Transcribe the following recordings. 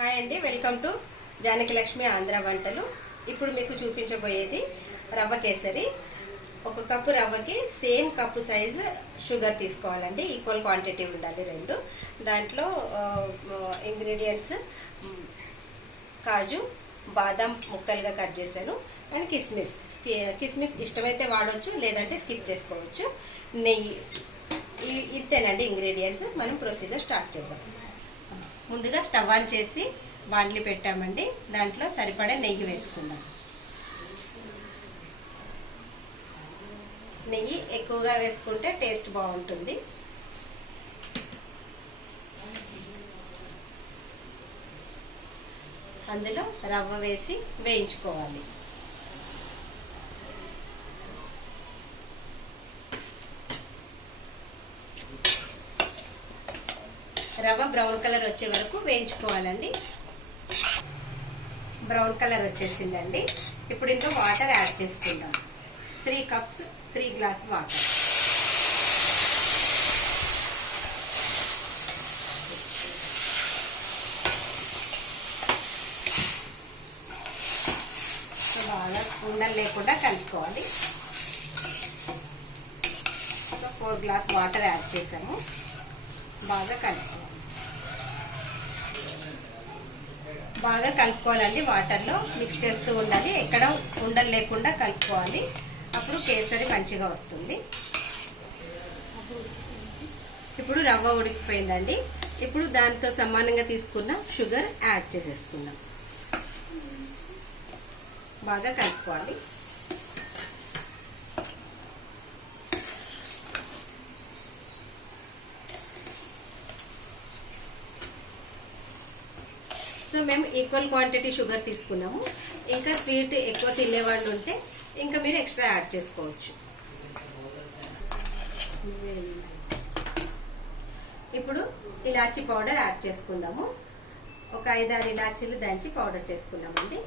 Hi అండి, welcome to Janaki Lakshmi Andhra వంటలు. ఇప్పుడు మీకు చూపించబోయేది రవ్వ కేసరి. ఒక కప్పు రవ్వకి సేమ్ కప్పు సైజు షుగర్ తీసుకోవాలండి. ఈక్వల్ క్వాంటిటీ ఉండాలి రెండు. దాంట్లో ఇంగ్రీడియంట్స్ కాజు, బాదం ముక్కలుగా కట్ చేశాను, అండ్ కిస్మిస్. కిస్మిస్ ఇష్టమైతే వాడవచ్చు, లేదంటే స్కిప్ చేసుకోవచ్చు. నెయ్యి, ఇంతేనండి ఇంగ్రీడియంట్స్. మనం ప్రొసీజర్ స్టార్ట్ చేద్దాం. ముందుగా స్టవ్ ఆన్ చేసి బాండ్లీ పెట్టామండి. దాంట్లో సరిపడా నెయ్యి వేసుకుందాం. నెయ్యి ఎక్కువగా వేసుకుంటే టేస్ట్ బాగుంటుంది. అందులో రవ్వ వేసి వేయించుకోవాలి. రవ్వ బ్రౌన్ కలర్ వచ్చే వరకు వేయించుకోవాలండి. బ్రౌన్ కలర్ వచ్చేసిందండి. ఇప్పుడు ఇందులో వాటర్ యాడ్ చేసుకుందాం. 3 కప్స్ 3 గ్లాస్ వాటర్. బాగా ఉండలు లేకుండా కలుపుకోవాలి. 4 గ్లాస్ వాటర్ యాడ్ చేసాము. బాగా కలుపుకోవాలండి. వాటర్లో మిక్స్ చేస్తూ ఉండాలి. ఎక్కడ ఉండలు లేకుండా కలుపుకోవాలి. అప్పుడు కేసరి మంచిగా వస్తుంది. ఇప్పుడు రవ్వ ఉడికిపోయిందండి. ఇప్పుడు దాంతో సమానంగా తీసుకున్న షుగర్ యాడ్ చేసేసుకుందాం. బాగా కలుపుకోవాలి. సో మేము ఈక్వల్ క్వాంటిటీ షుగర్ తీసుకున్నాము. ఇంకా స్వీట్ ఎక్కువ తినేవాళ్ళు ఉంటే ఇంకా మీరు ఎక్స్ట్రా యాడ్ చేసుకోవచ్చు. ఇప్పుడు ఇలాచీ పౌడర్ యాడ్ చేసుకుందాము. ఒక 5-6 ఇలాచీలు దంచి పౌడర్ చేసుకున్నామండి.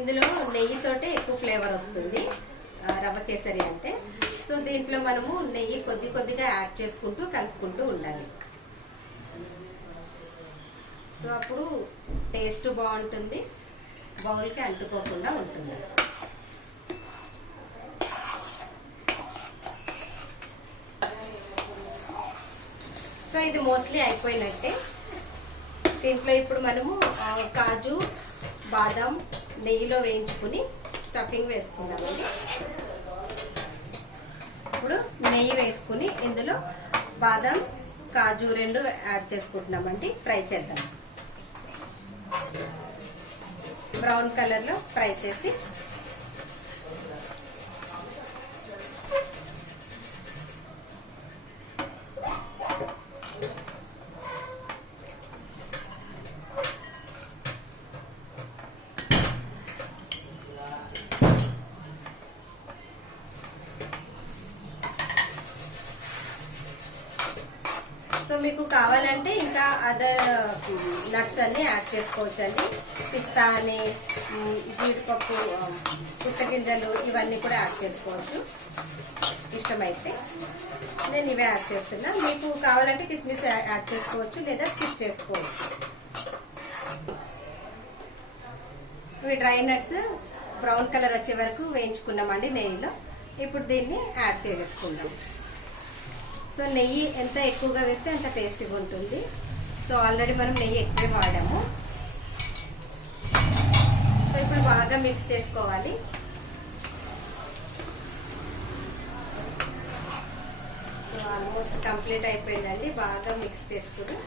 ఇందులో నెయ్యితోటే ఎక్కువ ఫ్లేవర్ వస్తుంది రవ్వ కేసరి అంటే. సో దీంట్లో మనము నెయ్యి కొద్దిగా యాడ్ చేసుకుంటూ కలుపుకుంటూ ఉండాలి. సో అప్పుడు టేస్ట్ బాగుంటుంది, బౌల్కి అంటుకోకుండా ఉంటుంది. సో ఇది మోస్ట్లీ అయిపోయినట్టే. దీంట్లో ఇప్పుడు మనము కాజు, బాదం నెయ్యిలో వేయించుకుని స్టఫింగ్ వేసుకుందామండి. ఇప్పుడు నెయ్యి వేసుకుని ఇందులో బాదం, కాజు 2 యాడ్ చేసుకుంటున్నామండి. ఫ్రై చేద్దాం. బ్రౌన్ కలర్లో ఫ్రై చేసి సో మీకు కావాలంటే ఇంకా అదర్ నట్స్ అన్ని యాడ్ చేసుకోవచ్చండి. పిస్తా అని, జీడిపప్పు, పుట్టగింజలు ఇవన్నీ కూడా యాడ్ చేసుకోవచ్చు ఇష్టమైతే. నేను ఇవే యాడ్ చేస్తున్నా. మీకు కావాలంటే కిస్మిస్ యాడ్ చేసుకోవచ్చు, లేదా స్కిప్ చేసుకోవచ్చు. ఇవి డ్రై నట్స్ బ్రౌన్ కలర్ వచ్చే వరకు వేయించుకున్నామండి నెయ్యిలో. ఇప్పుడు దీన్ని యాడ్ చేసేసుకుందాం. సో నెయ్యి ఎంత ఎక్కువగా వేస్తే అంత టేస్టీగా ఉంటుంది. సో ఆల్రెడీ మనం నెయ్యి ఎక్కువే వాడాము. సో ఇప్పుడు బాగా మిక్స్ చేసుకోవాలి. సో ఆల్మోస్ట్ కంప్లీట్ అయిపోయిందండి. బాగా మిక్స్ చేసుకుని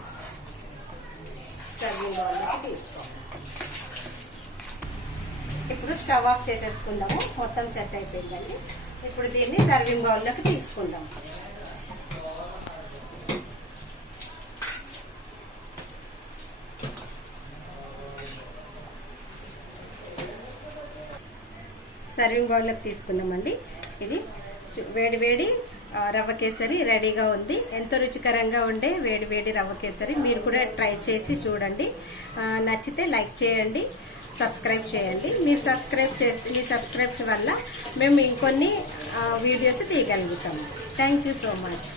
సర్వింగ్ బౌల్లోకి తీసుకోవాలి. ఇప్పుడు స్టవ్ ఆఫ్ చేసేసుకుందాము. మొత్తం సెట్ అయిపోయిందండి. ఇప్పుడు దీన్ని సర్వింగ్ బౌల్లోకి తీసుకుందాం. సర్వింగ్ బౌల్లోకి తీసుకున్నామండి. ఇది వేడి రవ్వ కేసరి రెడీగా ఉంది. ఎంతో రుచికరంగా ఉండే వేడి రవ్వ కేసరి. మీరు కూడా ట్రై చేసి చూడండి. నచ్చితే లైక్ చేయండి, సబ్స్క్రైబ్ చేయండి. మీరు సబ్స్క్రైబ్ చేస్తే మీ సబ్స్క్రైబ్స్ వల్ల మేము ఇంకొన్ని వీడియోస్ తీయగలుగుతాము. Thank you so much.